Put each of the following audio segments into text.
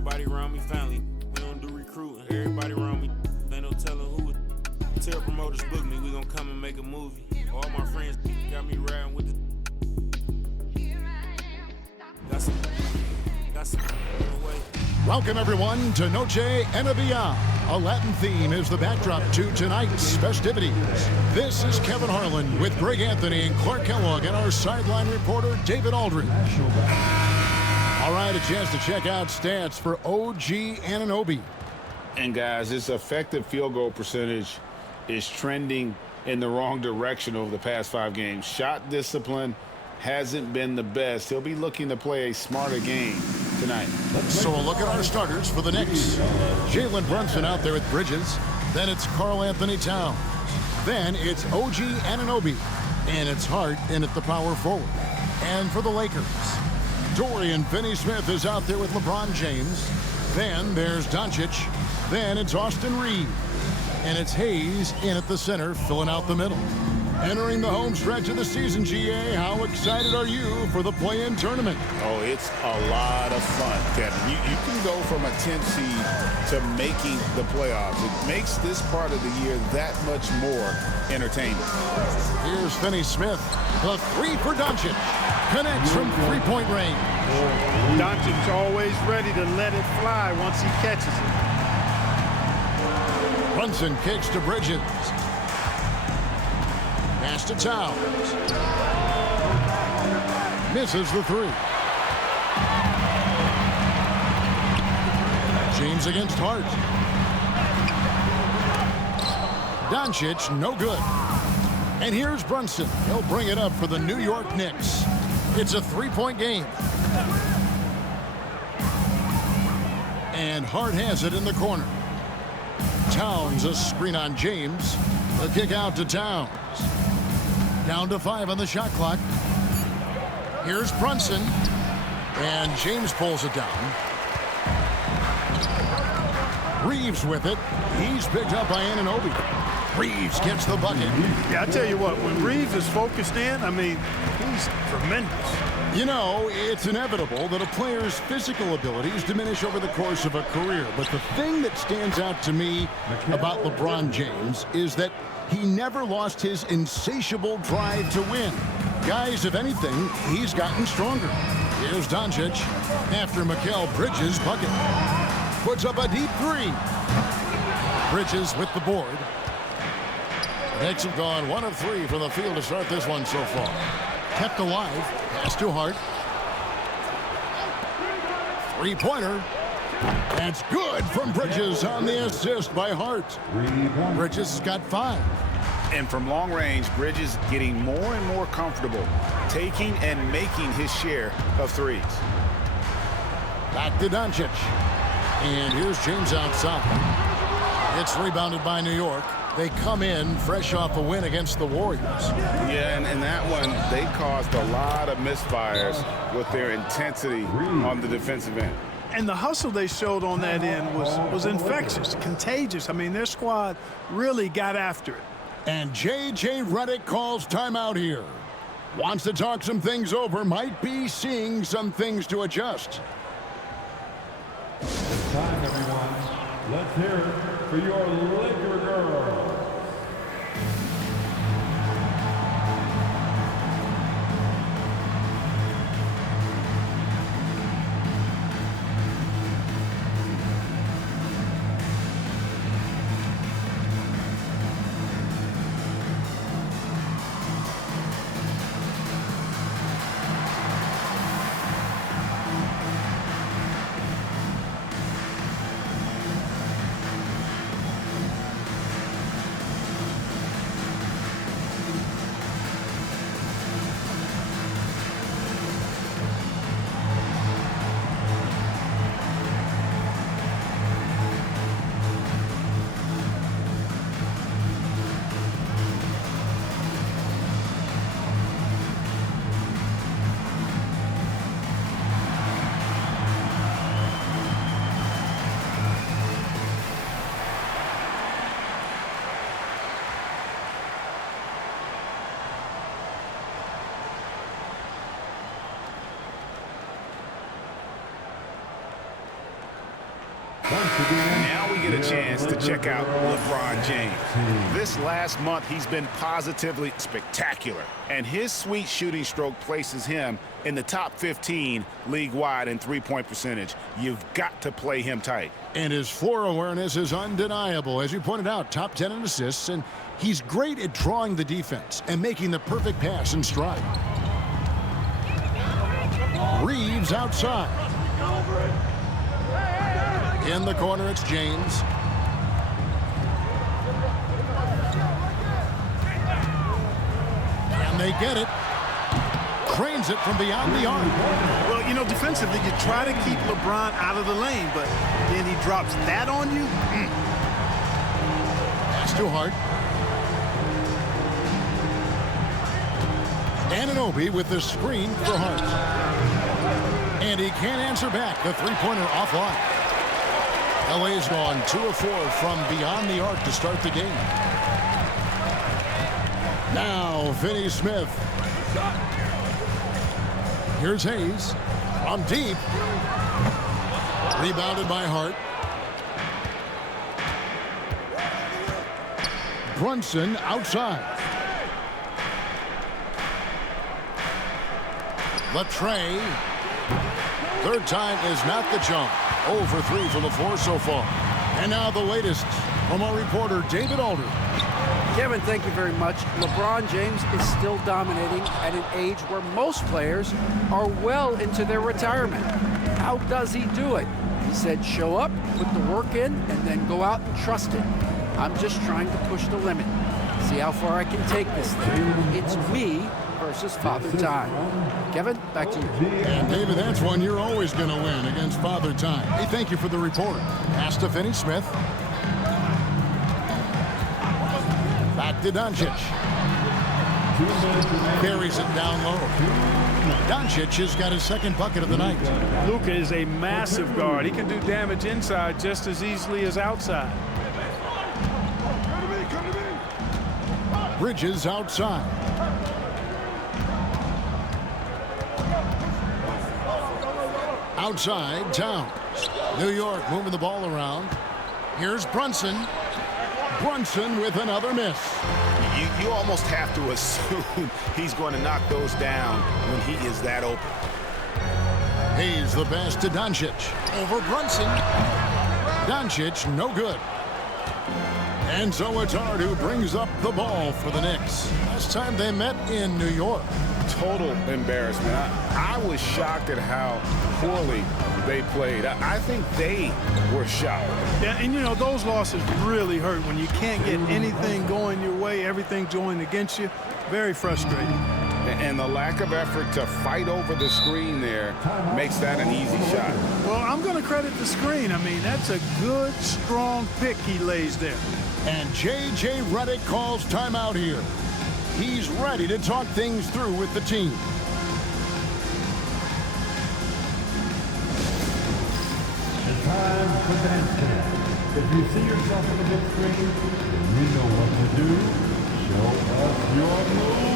Everybody around me family. We don't do recruiting. Everybody around me, ain't no telling who. Tell promoters book me. We gon' come and make a movie. All my friends got me riding with the. Got some way. Welcome, everyone, to Noche Enabia. A Latin theme is the backdrop to tonight's festivities. This is Kevin Harlan with Greg Anthony and Clark Kellogg and our sideline reporter, David Aldridge. All right, a chance to check out stats for OG Anunoby. And, guys, his effective field goal percentage is trending in the wrong direction over the past 5 games. Shot discipline hasn't been the best. He'll be looking to play a smarter game tonight. So a look at our starters for the Knicks. Jalen Brunson out there with Bridges. Then it's Karl Anthony Towns. Then it's OG Anunoby. And it's Hart in at the power forward. And for the Lakers, Dorian Finney-Smith is out there with LeBron James. Then there's Doncic. Then it's Austin Reeves. And it's Hayes in at the center, filling out the middle. Entering the home stretch of the season, GA, how excited are you for the play-in tournament? Oh, it's a lot of fun, Kevin. You can go from a 10 seed to making the playoffs. It makes this part of the year that much more entertaining. Here's Finney-Smith. The three for Doncic. Connects from three-point range. Doncic always ready to let it fly once he catches it. Brunson kicks to Bridges. Pass to Towns. Misses the three. James against Hart. Doncic, no good. And here's Brunson. He'll bring it up for the New York Knicks. It's a three-point game. And Hart has it in the corner. Towns, a screen on James. The kick out to Towns. Down to 5 on the shot clock. Here's Brunson. And James pulls it down. Reeves with it. He's picked up by Anunoby. Reeves gets the bucket. Yeah, I tell you what, when Reeves is focused in, I mean, he's tremendous. You know, it's inevitable that a player's physical abilities diminish over the course of a career. But the thing that stands out to me about LeBron James is that he never lost his insatiable drive to win. Guys, if anything, he's gotten stronger. Here's Doncic after Mikal Bridges' bucket. Puts up a deep three. Bridges with the board. The Knicks have gone 1 of 3 from the field to start this one so far. Kept alive. Pass to Hart. Three-pointer. That's good from Bridges on the assist by Hart. Bridges has got 5. And from long range, Bridges getting more and more comfortable taking and making his share of threes. Back to Doncic. And here's James outside. It's rebounded by New York. They come in fresh off a win against the Warriors. Yeah, and that one, they caused a lot of misfires with their intensity on the defensive end. And the hustle they showed on that end was infectious, contagious. I mean, their squad really got after it. And J.J. Redick calls timeout here. Wants to talk some things over, might be seeing some things to adjust. It's time, everyone. Let's hear it for your Laker girl. Now we get a chance to check out LeBron James. This last month, he's been positively spectacular, and his sweet shooting stroke places him in the top 15 league-wide in three-point percentage. You've got to play him tight. And his floor awareness is undeniable. As you pointed out, top 10 in assists, and he's great at drawing the defense and making the perfect pass in stride. Reeves outside. In the corner, it's James. And they get it. Cranes it from beyond the arc. Well, you know, defensively, you try to keep LeBron out of the lane, but then he drops that on you. That's too hard. Anunoby with the screen for Hart. And he can't answer back. The three-pointer offline. LA's gone 2 of 4 from beyond the arc to start the game. Now, Finney Smith. Here's Hayes. From deep. Rebounded by Hart. Brunson outside. Latre. Third time is not the jump. 0 for 3 for the 4 so far. And now the latest from our reporter, David Alder. Kevin, thank you very much. LeBron James is still dominating at an age where most players are well into their retirement. How does he do it? He said, show up, put the work in, and then go out and trust it. I'm just trying to push the limit. See how far I can take this thing. It's me versus Father Time. Kevin, back to you. And David, that's one you're always going to win against Father Time. Hey, thank you for the report. Pass to Finney Smith. Back to Doncic. Carries it down low. Doncic has got his second bucket of the night. Luka is a massive guard. He can do damage inside just as easily as outside. Bridges outside. Outside, Towns. New York moving the ball around. Here's Brunson. Brunson with another miss. You almost have to assume he's going to knock those down when he is that open. Hayes the pass to Doncic. Over Brunson. Doncic, no good. And so it's Hart who brings up the ball for the Knicks. Last time they met in New York. Total embarrassment. I was shocked at how poorly they played. I think they were shocked. Yeah, and you know, those losses really hurt when you can't get anything going your way, everything's going against you. Very frustrating. And the lack of effort to fight over the screen there makes that an easy shot. Well, I'm going to credit the screen. I mean, that's a good, strong pick he lays there. And J.J. Redick calls timeout here. He's ready to talk things through with the team. It's time for dance camp. If you see yourself on the big screen, then you know what to do. Show us your moves.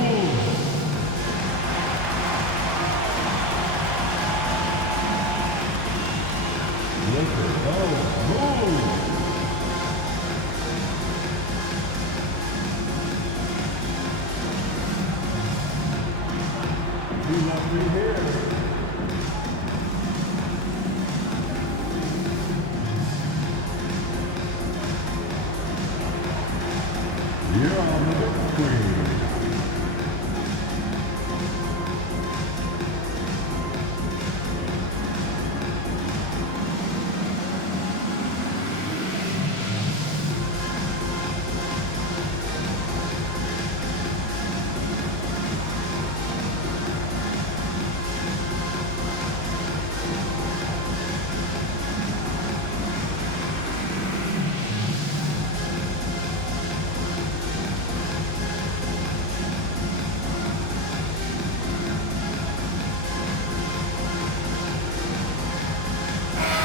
Look at those moves. We love you here. You're on the big screen.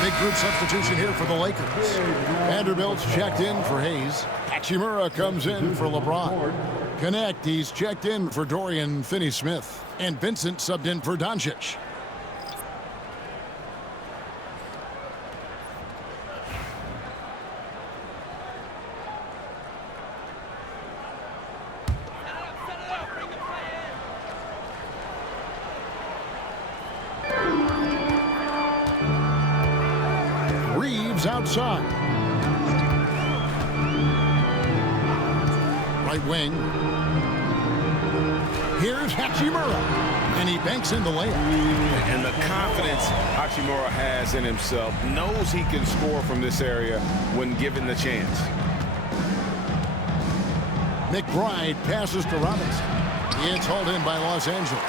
Big group substitution here for the Lakers. Vanderbilt's checked in for Hayes. Hachimura comes in for LeBron. Connect, he's checked in for Dorian Finney-Smith. And Vincent subbed in for Doncic. Reeves outside. Right wing. Here's Hachimura. And he banks in the layup. And the confidence Hachimura has in himself, knows he can score from this area when given the chance. McBride passes to Robinson. It's hauled in by Los Angeles.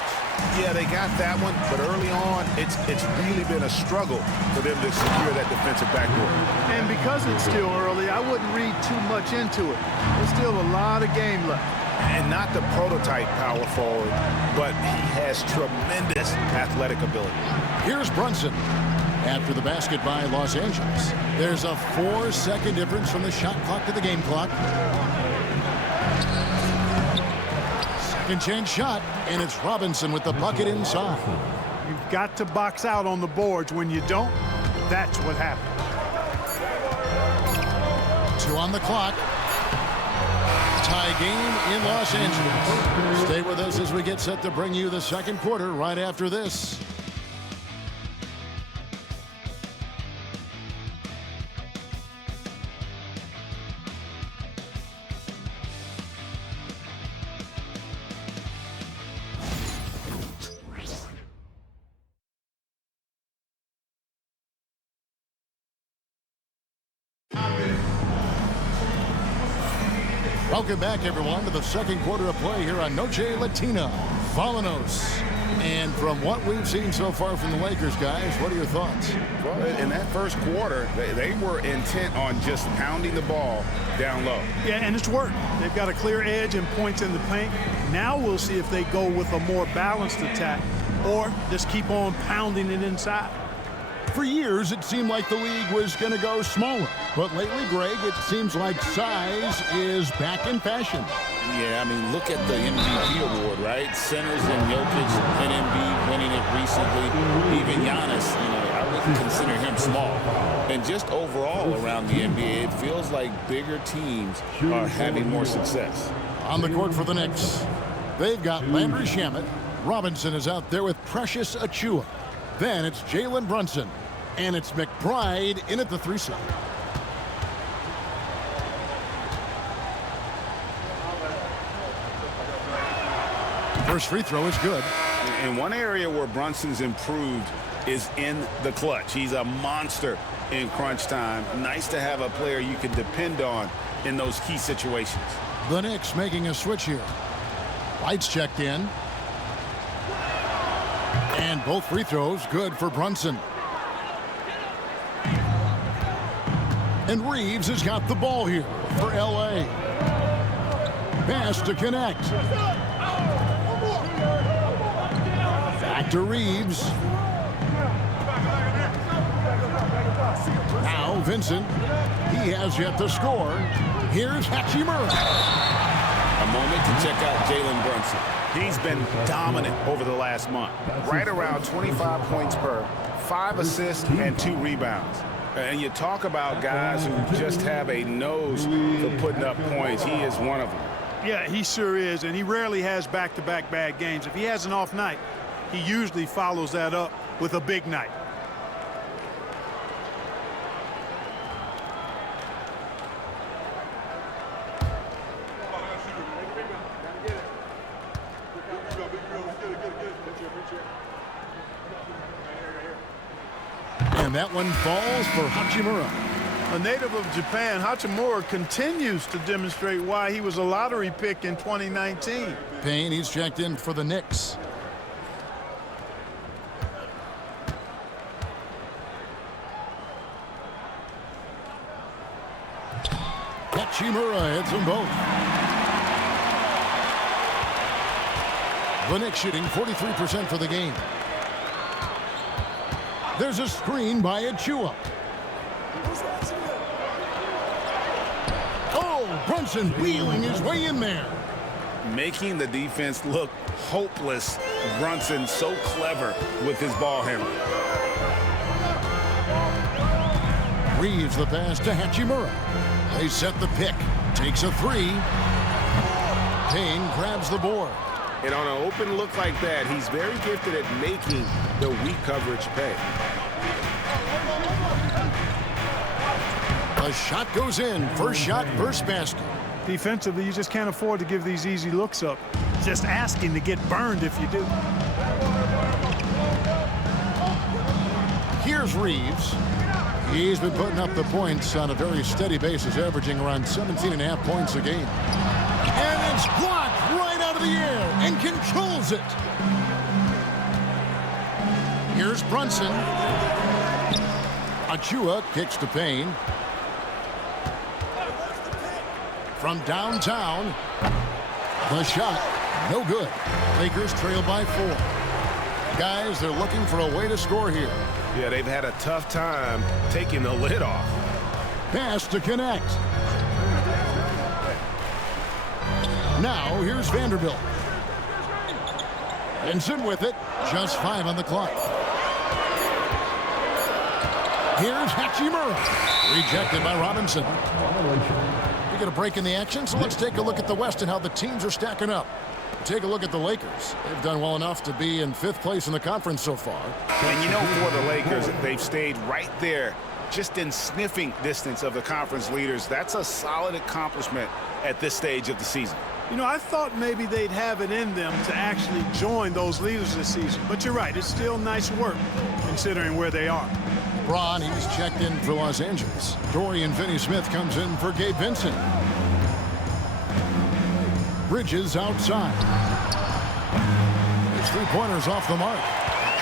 Yeah, they got that one, but early on, it's really been a struggle for them to secure that defensive backboard. And because it's still early, I wouldn't read too much into it. There's still a lot of game left. And not the prototype power forward, but he has tremendous athletic ability. Here's Brunson. After the basket by Los Angeles, there's a 4-second difference from the shot clock to the game clock. Second chance shot, and it's Robinson with the bucket inside. You've got to box out on the boards. When you don't, that's what happens. 2 on the clock. Tie game in Los Angeles. Stay with us as we get set to bring you the second quarter right after this. Welcome back, everyone, to the second quarter of play here on Noche Latina. Volanos. And from what we've seen so far from the Lakers, guys, what are your thoughts? Well, in that first quarter, they were intent on just pounding the ball down low. Yeah, and it's worked. They've got a clear edge and points in the paint. Now we'll see if they go with a more balanced attack or just keep on pounding it inside. For years, it seemed like the league was going to go smaller. But lately, Greg, it seems like size is back in fashion. Yeah, I mean, look at the MVP award, right? Centers and Jokic and Embiid winning it recently. Even Giannis, I wouldn't consider him small. And just overall around the NBA, it feels like bigger teams are having more success. On the court for the Knicks, they've got Landry Shamet. Robinson is out there with Precious Achiuwa. Then it's Jalen Brunson. And it's McBride in at the 3 slot. First free throw is good. And one area where Brunson's improved is in the clutch. He's a monster in crunch time. Nice to have a player you can depend on in those key situations. The Knicks making a switch here. Lights checked in. And both free throws good for Brunson. And Reeves has got the ball here for L.A. Pass to connect. Back to Reeves. Now Vincent. He has yet to score. Here's Hachimura. A moment to check out Jalen Brunson. He's been dominant over the last month. Right around 25 points per, 5 assists, and 2 rebounds. And you talk about guys who just have a nose for putting up points. He is one of them. Yeah, he sure is, and he rarely has back-to-back bad games. If he has an off night, he usually follows that up with a big night. And that one falls for Hachimura. A native of Japan, Hachimura continues to demonstrate why he was a lottery pick in 2019. Payne, he's checked in for the Knicks. Hachimura hits them both. The Knicks shooting 43% for the game. There's a screen by Achiuwa. Oh, Brunson wheeling his way in there. Making the defense look hopeless. Brunson so clever with his ball handling. Reeves the pass to Hachimura. They set the pick. Takes a 3. Payne grabs the board. And on an open look like that, he's very gifted at making the weak coverage pay. The shot goes in. First shot, first basket. Defensively, you just can't afford to give these easy looks up. Just asking to get burned if you do. Here's Reeves. He's been putting up the points on a very steady basis, averaging around 17.5 points a game. And it's blocked right out of the air and controls it. Here's Brunson. Achua kicks to Payne. From downtown, the shot, no good. Lakers trail by 4. Guys, they're looking for a way to score here. Yeah, they've had a tough time taking the lid off. Pass to connect. Now, here's Vanderbilt. Vincent with it, just 5 on the clock. Here's Hachimura. Rejected by Robinson. We get a break in the action, so let's take a look at the West and how the teams are stacking up. Take a look at the Lakers. They've done well enough to be in 5th place in the conference so far. And you know, for the Lakers, they've stayed right there, just in sniffing distance of the conference leaders. That's a solid accomplishment at this stage of the season. You know, I thought maybe they'd have it in them to actually join those leaders this season. But you're right, it's still nice work considering where they are. Braun, he's checked in for Los Angeles. Dorian Finney-Smith comes in for Gabe Vincent. Bridges outside. His 3-pointers off the mark.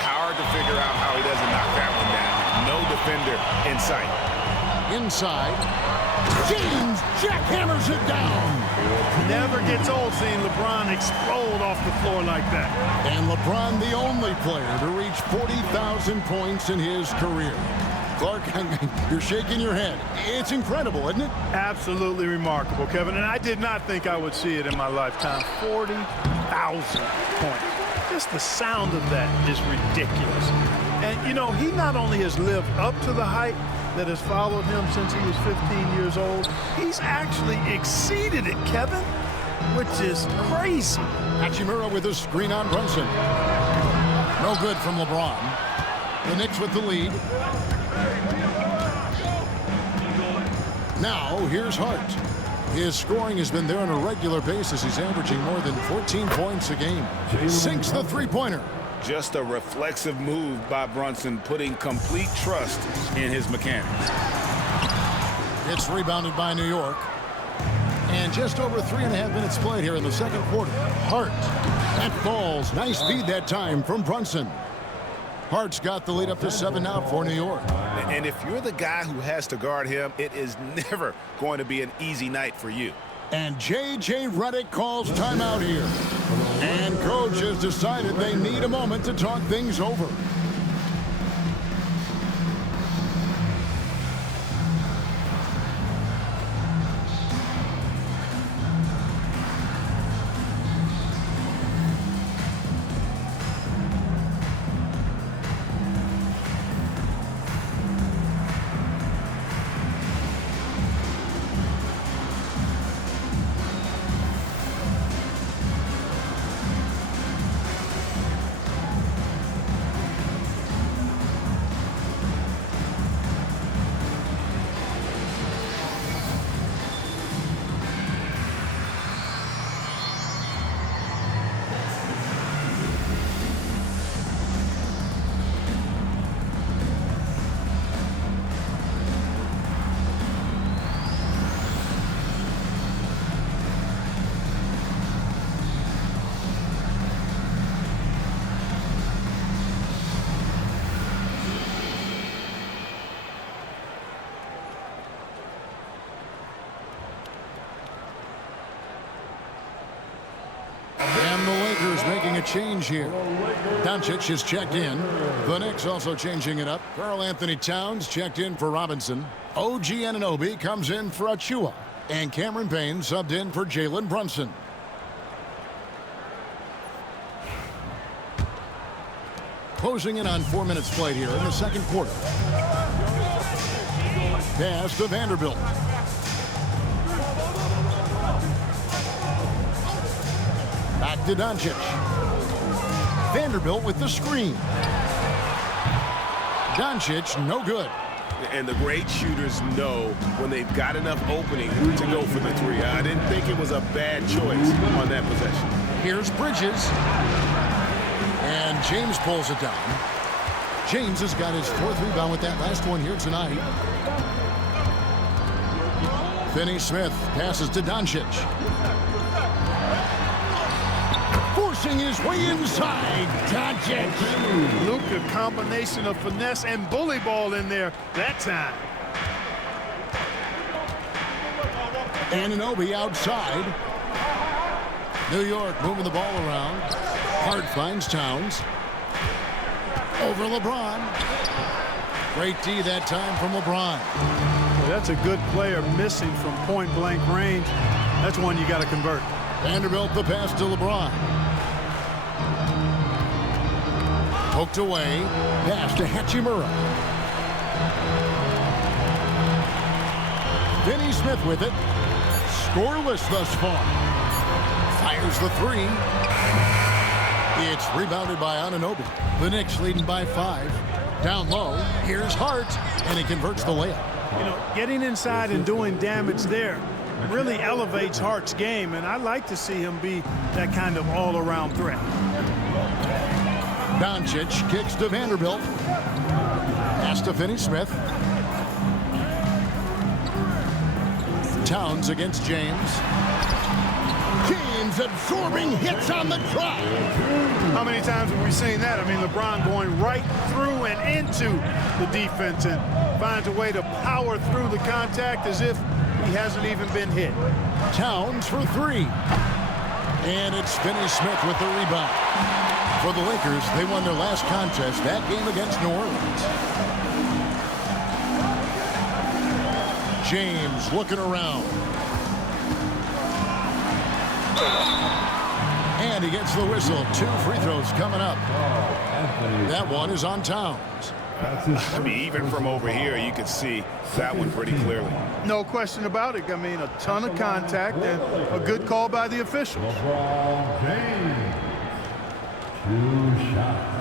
Hard to figure out how he doesn't knock that one down. No defender in sight. Inside. James jackhammers it down. Never gets old seeing LeBron explode off the floor like that. And LeBron, the only player to reach 40,000 points in his career. Clark, you're shaking your head. It's incredible, isn't it? Absolutely remarkable, Kevin. And I did not think I would see it in my lifetime. 40,000 points. Just the sound of that is ridiculous. And, you know, he not only has lived up to the hype that has followed him since he was 15 years old, he's actually exceeded it, Kevin, which is crazy. Hachimura with a screen on Brunson. No good from LeBron. The Knicks with the lead. Now, here's Hart. His scoring has been there on a regular basis. He's averaging more than 14 points a game. Sinks the 3-pointer. Just a reflexive move by Brunson, putting complete trust in his mechanics. It's rebounded by New York. And just over 3.5 minutes played here in the second quarter. Hart. That falls. Nice feed that time from Brunson. Hart's got the lead up to 7 now for New York. And if you're the guy who has to guard him, it is never going to be an easy night for you. And J.J. Redick calls timeout here. And coach has decided they need a moment to talk things over. And the Lakers making a change here. Doncic is checked in. The Knicks also changing it up. Karl Anthony Towns checked in for Robinson. OG Anunoby comes in for Achua. And Cameron Payne subbed in for Jalen Brunson. Closing in on 4 minutes played here in the second quarter. Pass to Vanderbilt. Back to Doncic. Vanderbilt with the screen. Doncic, no good. And the great shooters know when they've got enough opening to go for the three. I didn't think it was a bad choice on that possession. Here's Bridges. And James pulls it down. James has got his 4th rebound with that last one here tonight. Finney-Smith passes to Doncic. Forcing his way inside. Doncic. Luka, combination of finesse and bully ball in there that time. Anunoby outside. New York moving the ball around. Hart finds Towns. Over LeBron. Great D that time from LeBron. Well, that's a good player missing from point-blank range. That's one you got to convert. Vanderbilt the pass to LeBron. Poked away. Pass to Hachimura. Finney-Smith with it. Scoreless thus far. Fires the 3. It's rebounded by Anunoby. The Knicks leading by 5. Down low. Here's Hart. And he converts the layup. You know, getting inside and doing damage there really elevates Hart's game, and I like to see him be that kind of all-around threat. Doncic kicks to Vanderbilt. Pass to Finney-Smith. Towns against James. James absorbing hits on the drive. How many times have we seen that? I mean, LeBron going right through and into the defense and finds a way to power through the contact as if he hasn't even been hit. Towns for 3. And it's Finney-Smith with the rebound. For the Lakers, they won their last contest, that game against New Orleans. James looking around. And he gets the whistle. 2 free throws coming up. That one is on Towns. I mean, even from over here, you can see that one pretty clearly. No question about it. I mean, a ton of contact and a good call by the officials. LeBron James. 2 shots.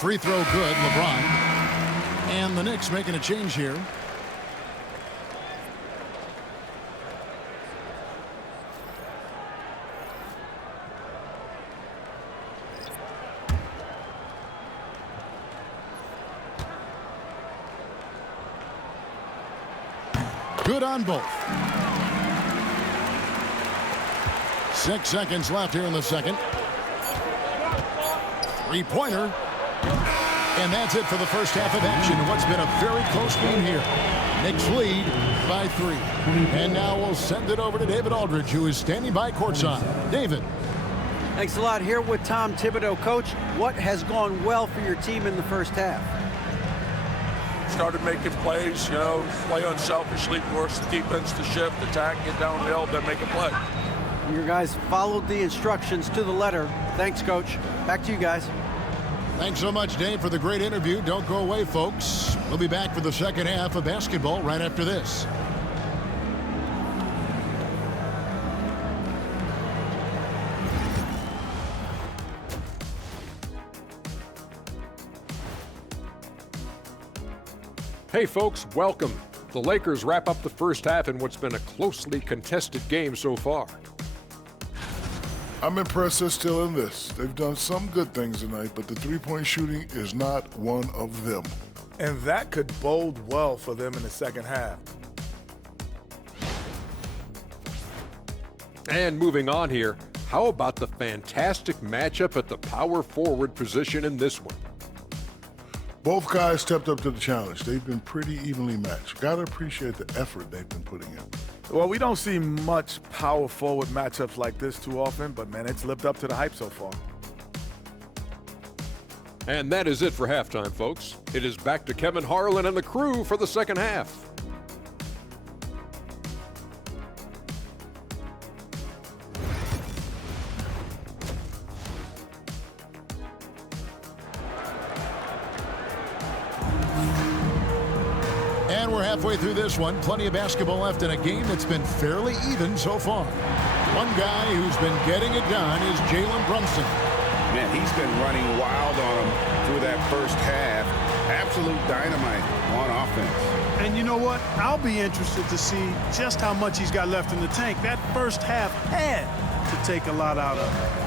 Free throw good, LeBron. And the Knicks making a change here. Good on both. 6 seconds left here in the second. 3-pointer. And that's it for the first half of action. What's been a very close game here. Knicks lead by 3. And now we'll send it over to David Aldridge, who is standing by courtside. David. Thanks a lot. Here with Tom Thibodeau. Coach, what has gone well for your team in the first half? Started making plays, you know, play unselfishly, force the defense to shift, attack, get downhill, then make a play. Your guys followed the instructions to the letter. Thanks, Coach. Back to you guys. Thanks so much, Dave, for the great interview. Don't go away, folks. We'll be back for the second half of basketball right after this. Hey folks, welcome. The Lakers wrap up the first half in what's been a closely contested game so far. I'm impressed they're still in this. They've done some good things tonight, but the three-point shooting is not one of them. And that could bode well for them in the second half. And moving on here, how about the fantastic matchup at the power forward position in this one? Both guys stepped up to the challenge. They've been pretty evenly matched. Gotta appreciate the effort they've been putting in. Well, we don't see much power forward matchups like this too often, but man, it's lived up to the hype so far. And that is it for halftime, folks. It is back to Kevin Harlan and the crew for the second half. And we're halfway through this one. Plenty of basketball left in a game that's been fairly even so far. One guy who's been getting it done is Jalen Brunson. Man, he's been running wild on him through that first half. Absolute dynamite on offense. And you know what? I'll be interested to see just how much he's got left in the tank. That first half had to take a lot out of it.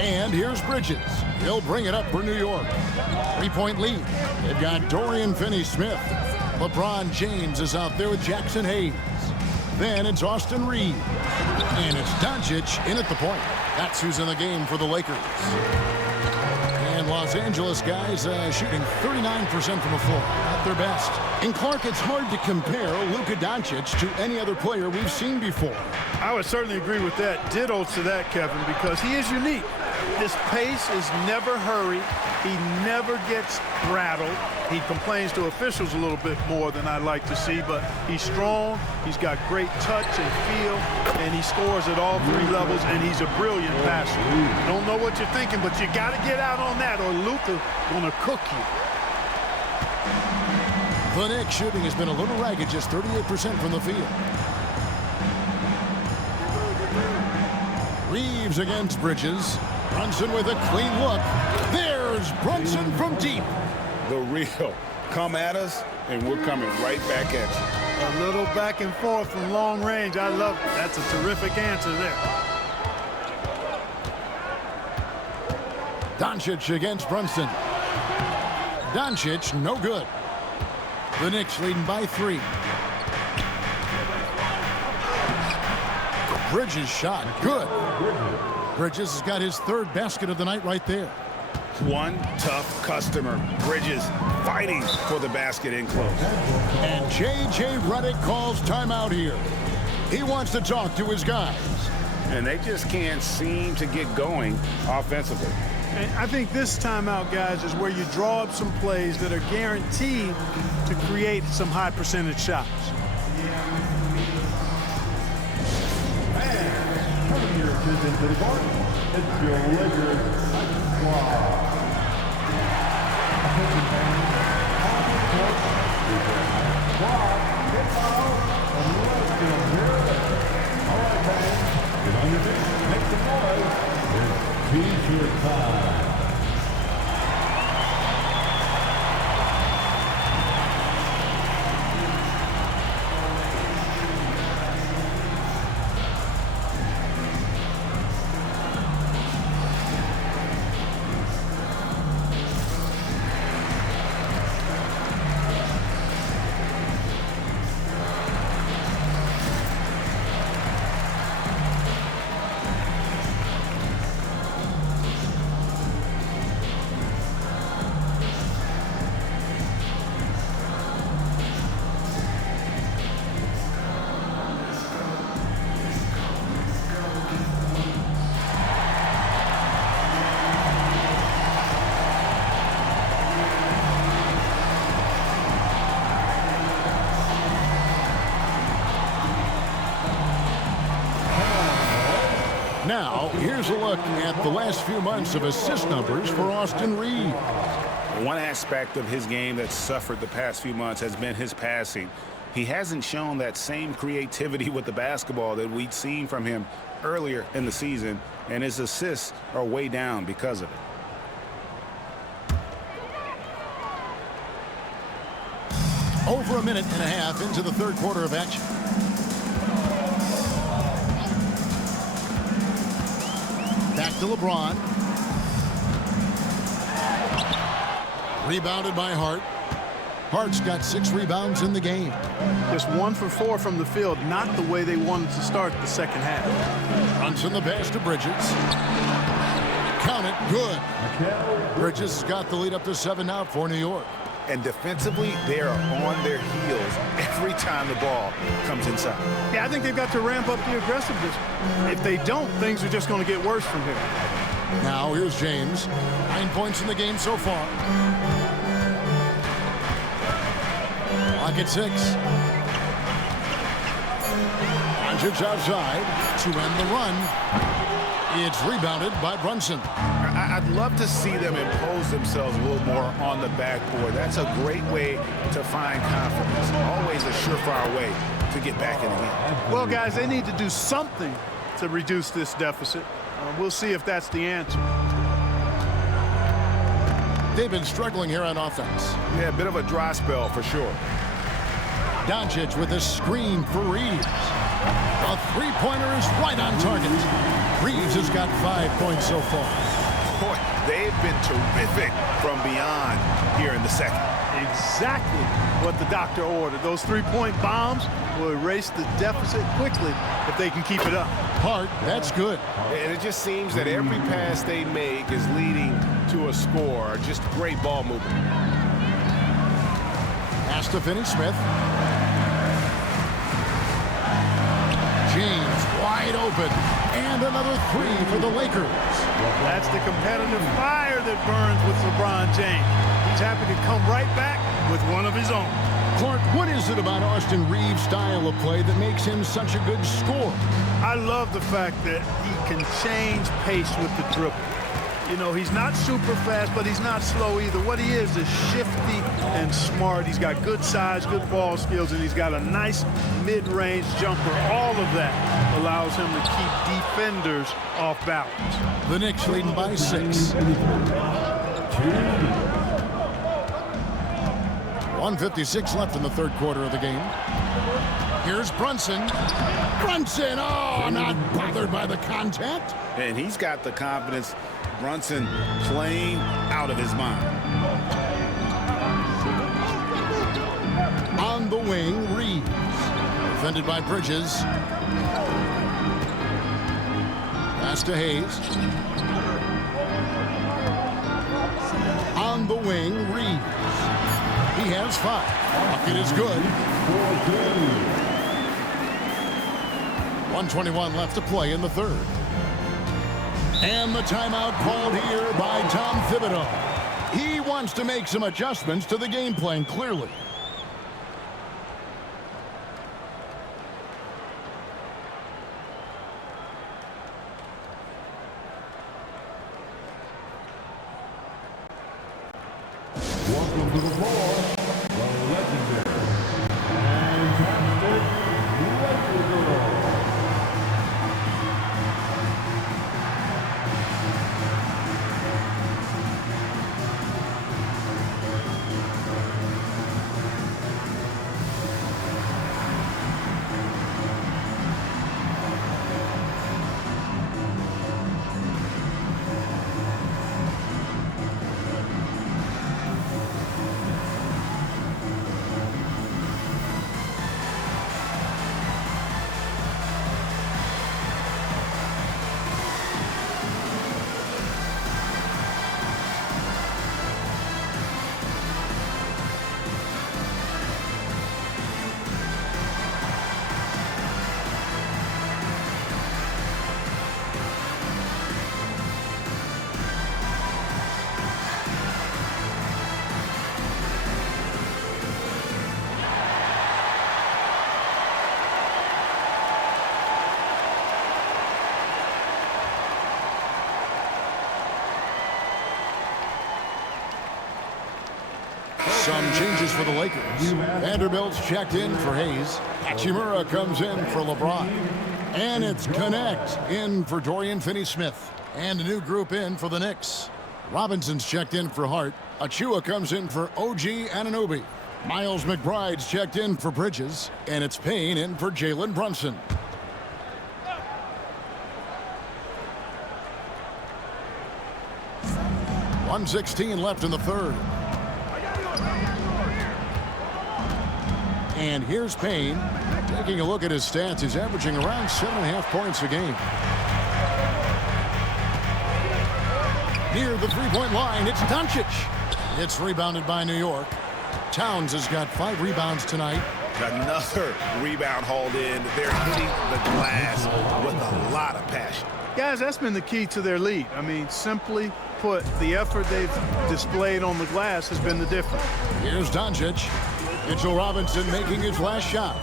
And here's Bridges. He'll bring it up for New York. 3-point lead. They've got Dorian Finney-Smith. LeBron James is out there with Jackson Hayes. Then it's Austin Reeves. And it's Doncic in at the point. That's who's in the game for the Lakers. And Los Angeles guys shooting 39% from the floor. At their best. And Clark, it's hard to compare Luka Doncic to any other player we've seen before. I would certainly agree with that. Ditto to that, Kevin, because he is unique. His pace is never hurried. He never gets rattled. He complains to officials a little bit more than I'd like to see, but he's strong. He's got great touch and feel, and he scores at all three levels, and he's a brilliant passer. Don't know what you're thinking, but you got to get out on that, or Luka gonna cook you. The Knicks shooting has been a little ragged, just 38% from the field. Reeves against Bridges. Brunson with a clean look. There's Brunson from deep. The real. Come at us, and we're coming right back at you. A little back and forth from long range. I love it. That's a terrific answer there. Doncic against Brunson. Doncic, no good. The Knicks leading by 3. Bridges shot, good. Bridges has got his third basket of the night right there. One tough customer. Bridges fighting for the basket in close. And J.J. Redick calls timeout here. He wants to talk to his guys. And they just can't seem to get going offensively. And I think this timeout, guys, is where you draw up some plays that are guaranteed to create some high percentage shots. Turning your attention to the court, it's your Lakers squad. Attention fans, on the court, is your squad get foul and let's get them here. All right, fans, get on your feet, make some noise. It's T-shirt time. Now, here's a look at the last few months of assist numbers for Austin Reeves. One aspect of his game that's suffered the past few months has been his passing. He hasn't shown that same creativity with the basketball that we'd seen from him earlier in the season, and his assists are way down because of it. Over a minute and a half into the third quarter of action. Back to LeBron. Rebounded by Hart. Hart's got 6 rebounds in the game. Just 1 for 4 from the field, not the way they wanted to start the second half. Brunson the pass to Bridges. Count it, good. Bridges has got the lead up to 7 now for New York. And defensively, they are on their heels every time the ball comes inside. Yeah, I think they've got to ramp up the aggressiveness. If they don't, things are just going to get worse from here. Now here's James. 9 points in the game so far. Clock at 6. Doncic outside to end the run. It's rebounded by Brunson. I'd love to see them impose themselves a little more on the backboard. That's a great way to find confidence. Always a surefire way to get back in the game. Well, guys, they need to do something to reduce this deficit. We'll see if that's the answer. They've been struggling here on offense. Yeah, a bit of a dry spell for sure. Doncic with a screen for Reeves. A three-pointer is right on target. Reeves has got 5 points so far. Boy, they've been terrific from beyond here in the second. Exactly what the doctor ordered. Those three-point bombs will erase the deficit quickly if they can keep it up. Hart, that's good. And it just seems that every pass they make is leading to a score. Just great ball movement. Pass to Finney-Smith. James wide open. And another three for the Lakers. That's the competitive fire that burns with LeBron James. He's happy to come right back with one of his own. Clark, what is it about Austin Reeves' style of play that makes him such a good scorer? I love the fact that he can change pace with the dribble. You know, he's not super fast, but he's not slow either. What he is shifty and smart. He's got good size, good ball skills, and he's got a nice mid-range jumper. All of that allows him to keep defenders off balance. The Knicks leading by 6. 1:56 left in the third quarter of the game. Here's Brunson. Brunson, oh, not bothered by the contact. And he's got the confidence. Brunson playing out of his mind. On the wing, Reeves. Defended by Bridges. Pass to Hayes. On the wing, Reeves. He has 5. Bucket is good. 1:21 left to play in the third. And the timeout called here by Tom Thibodeau. He wants to make some adjustments to the game plan, clearly. Welcome to the floor, the legendary, fantastic Laker girl. Some changes for the Lakers. Vanderbilt's checked in for Hayes. Hachimura comes in for LeBron. And it's Connect in for Dorian Finney-Smith. And a new group in for the Knicks. Robinson's checked in for Hart. Achua comes in for OG Anunoby. Miles McBride's checked in for Bridges. And it's Payne in for Jalen Brunson. .116 left in the third. And here's Payne. Taking a look at his stats, he's averaging around 7.5 points a game. Near the three-point line, it's Doncic. It's rebounded by New York. Towns has got 5 rebounds tonight. Another rebound hauled in. They're hitting the glass with a lot of passion. Guys, that's been the key to their lead. I mean, simply put, the effort they've displayed on the glass has been the difference. Here's Doncic. Mitchell Robinson making his last shot.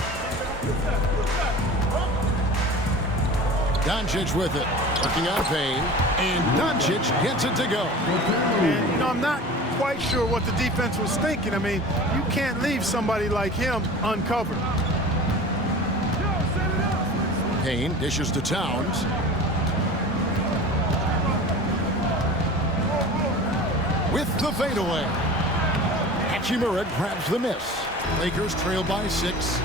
Doncic with it. Working on Payne. And Doncic gets it to go. And, you know, I'm not quite sure what the defense was thinking. I mean, you can't leave somebody like him uncovered. Payne dishes to Towns. With the fadeaway. Hachimura grabs the miss. Lakers trail by 6.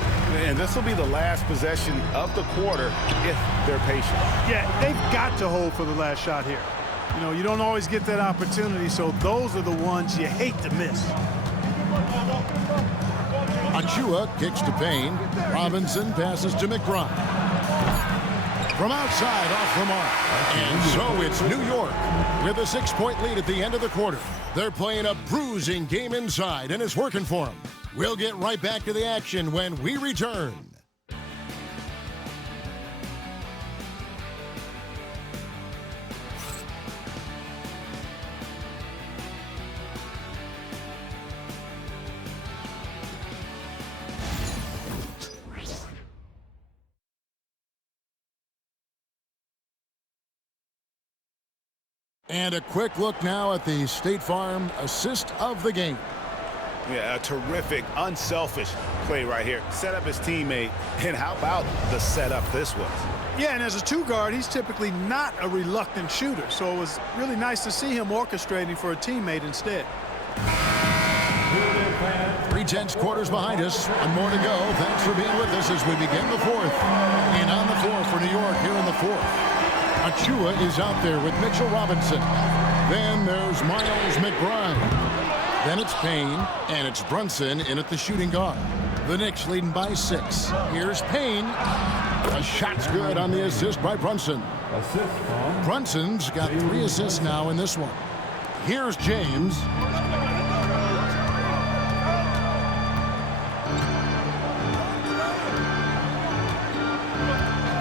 And this will be the last possession of the quarter if they're patient. Yeah, they've got to hold for the last shot here. You know, you don't always get that opportunity, so those are the ones you hate to miss. Achua kicks to Payne. Robinson passes to McBride. From outside, off the mark. And so it's New York with a 6-point lead at the end of the quarter. They're playing a bruising game inside, and it's working for them. We'll get right back to the action when we return. And a quick look now at the State Farm assist of the game. Yeah, a terrific, unselfish play right here. Set up his teammate, and how about the setup this was? Yeah, and as a 2-guard, he's typically not a reluctant shooter, so it was really nice to see him orchestrating for a teammate instead. 3/10 quarters behind us. One more to go. Thanks for being with us as we begin the fourth. And on the floor for New York here in the fourth. Achua is out there with Mitchell Robinson. Then there's Miles McBride. Then it's Payne, and it's Brunson in at the shooting guard. The Knicks leading by 6. Here's Payne. A shot's good on the assist by Brunson. Brunson's got 3 assists now in this one. Here's James.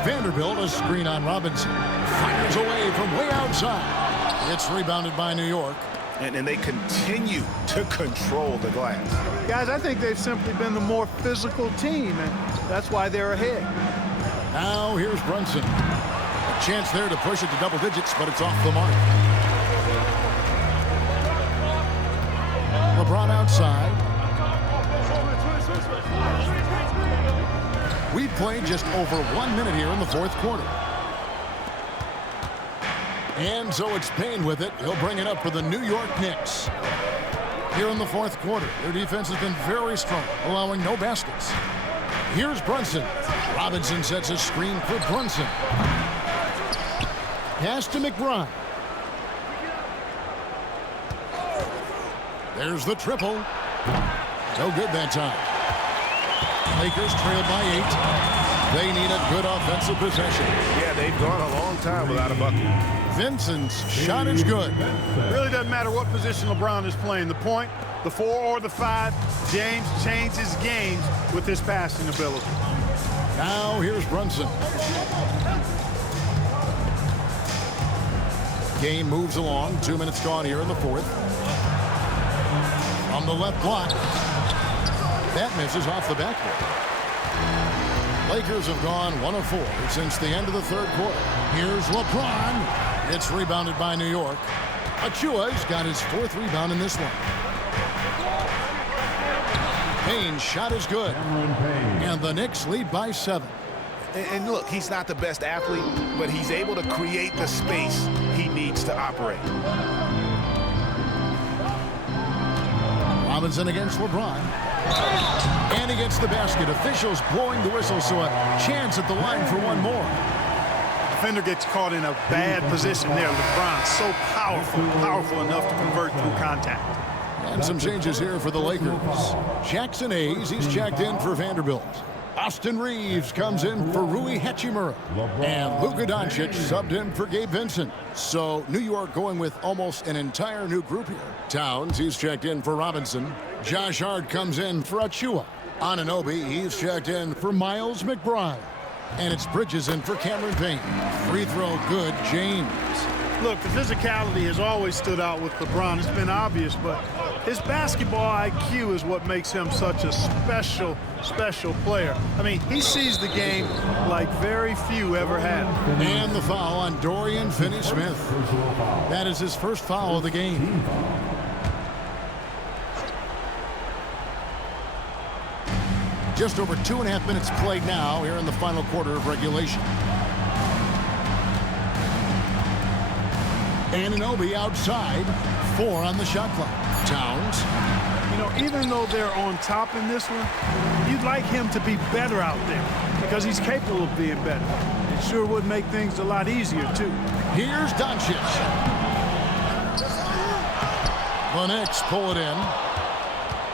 Vanderbilt, a screen on Robinson. Fires away from way outside. It's rebounded by New York. And they continue to control the glass. Guys, I think they've simply been the more physical team, and that's why they're ahead. Now here's Brunson. A chance there to push it to double digits, but it's off the mark. LeBron outside. We've played just over 1 minute here in the fourth quarter. And so it's Payne with it. He'll bring it up for the New York Knicks. Here in the fourth quarter, their defense has been very strong, allowing no baskets. Here's Brunson. Robinson sets a screen for Brunson. Pass to McBride. There's the triple. No good that time. Lakers trail by 8. They need a good offensive possession. Yeah, they've gone a long time without a bucket. Vincent's shot is good. Really doesn't matter what position LeBron is playing, the point, the 4 or the 5. James changes games with his passing ability. Now here's Brunson. Game moves along. 2 minutes gone here in the fourth. From the left block. That misses off the backboard. Lakers have gone 1 of 4 since the end of the third quarter. Here's LeBron. It's rebounded by New York. Achua's got his 4th rebound in this one. Payne's shot is good. And the Knicks lead by 7. And look, he's not the best athlete, but he's able to create the space he needs to operate. Robinson against LeBron. And he gets the basket. Officials blowing the whistle, so a chance at the line for one more. Defender gets caught in a bad position there. LeBron so powerful enough to convert through contact. And some changes here for the Lakers. Jackson Hayes, he's checked in for Vanderbilt. Austin Reeves comes in for Rui Hachimura. And Luka Doncic subbed in for Gabe Vincent. So New York going with almost an entire new group here. Towns, he's checked in for Robinson. Josh Hart comes in for Achua. Anunoby, he's checked in for Miles McBride. And it's Bridges in for Cameron Payne. Free throw good, James. Look, the physicality has always stood out with LeBron. It's been obvious, but his basketball IQ is what makes him such a special player. I mean, he sees the game like very few ever have. And the foul on Dorian Finney-Smith. That is his first foul of the game. Just over 2.5 minutes played now here in the final quarter of regulation. Anunoby outside, 4 on the shot clock. Towns. You know, even though they're on top in this one, you'd like him to be better out there because he's capable of being better. It sure would make things a lot easier, too. Here's Doncic. The Knicks pull it in.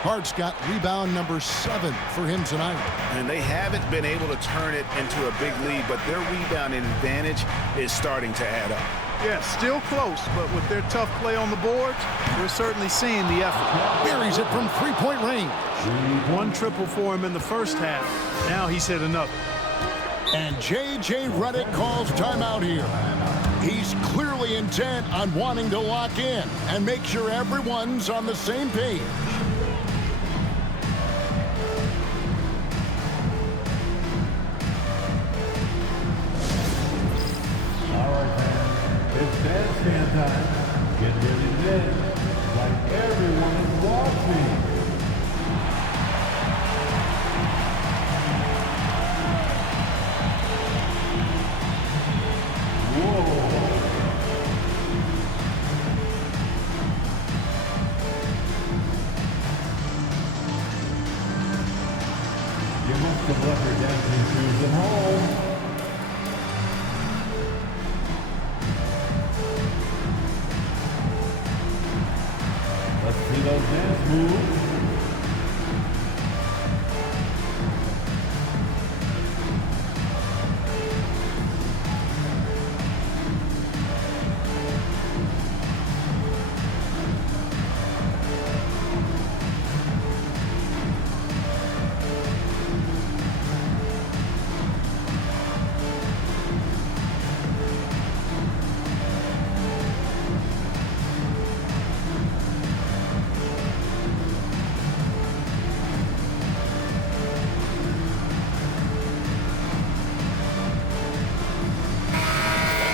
Hart's got rebound number 7 for him tonight. And they haven't been able to turn it into a big lead, but their rebounding advantage is starting to add up. Yeah, still close, but with their tough play on the boards, we're certainly seeing the effort. Buries it from three-point range. 1 triple for him in the first half. Now he's hit another. And J.J. Redick calls timeout here. He's clearly intent on wanting to lock in and make sure everyone's on the same page. It's dance time. Get ready to dance like everyone is watching. Whoa. You must have left your dancing shoes at home. Let's see those dance moves.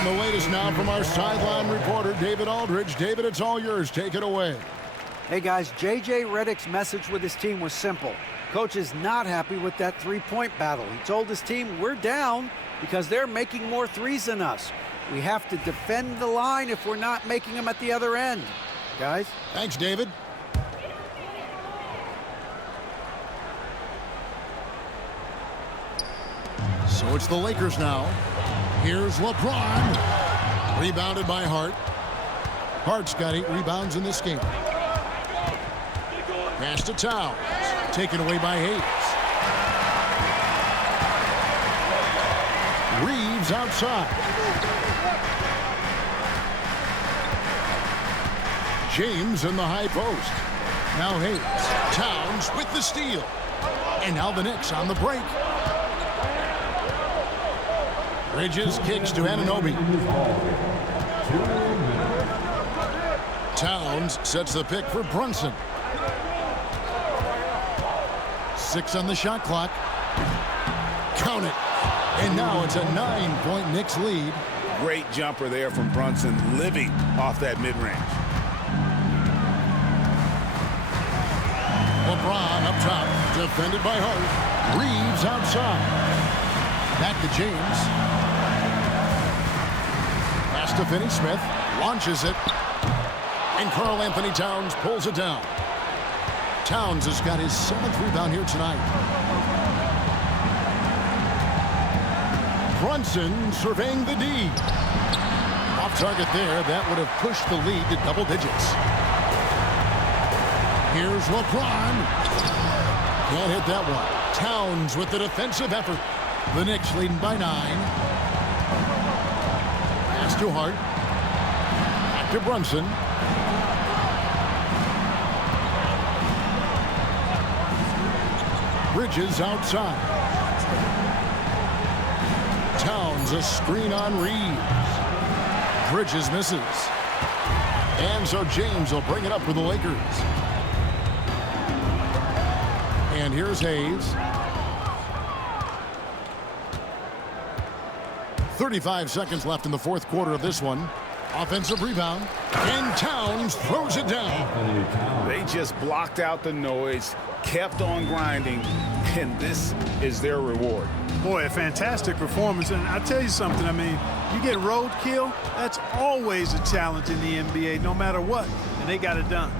The latest now from our sideline reporter, David Aldridge. David, it's all yours. Take it away. Hey, guys, J.J. Redick's message with his team was simple. Coach is not happy with that three-point battle. He told his team, we're down because they're making more threes than us. We have to defend the line if we're not making them at the other end. Guys? Thanks, David. So it's the Lakers now. Here's LeBron. Rebounded by Hart. Hart's got 8 rebounds in this game. Pass to Towns. Taken away by Hayes. Reeves outside. James in the high post. Now Hayes. Towns with the steal. And now the Knicks on the break. Bridges kicks to Anunoby. Towns sets the pick for Brunson. 6 on the shot clock. Count it. And now it's a 9-point Knicks lead. Great jumper there from Brunson, living off that mid-range. LeBron up top, defended by Hart. Reeves outside. Back to James. Pass to Finney-Smith. Launches it. And Karl Anthony Towns pulls it down. Towns has got his 7th rebound here tonight. Brunson surveying the D. Off target there. That would have pushed the lead to double digits. Here's LeBron. Can't hit that one. Towns with the defensive effort. The Knicks leading by 9. Pass to Hart. Back to Brunson. Bridges outside. Towns a screen on Reeves. Bridges misses. And so James will bring it up for the Lakers. And here's Hayes. 35 seconds left in the fourth quarter of this one. Offensive rebound. And Towns throws it down. They just blocked out the noise, kept on grinding, and this is their reward. Boy, a fantastic performance. And I'll tell you something, I mean, you get roadkill, that's always a challenge in the NBA, no matter what. And they got it done.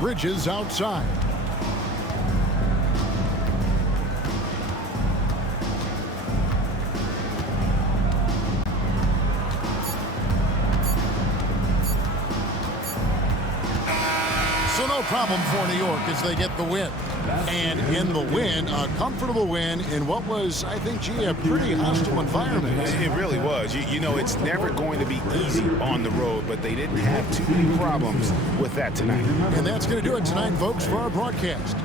Bridges outside. So no problem for New York as they get the win. And in the win, a comfortable win in what was, I think, a pretty hostile environment. It really was. You know, it's never going to be easy on the road, but they didn't have too many problems with that tonight. And that's going to do it tonight, folks, for our broadcast.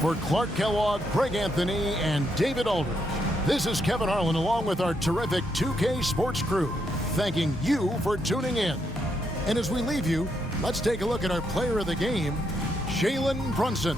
For Clark Kellogg, Greg Anthony, and David Aldridge, this is Kevin Harlan along with our terrific 2K Sports crew, thanking you for tuning in. And as we leave you, let's take a look at our player of the game, Jalen Brunson.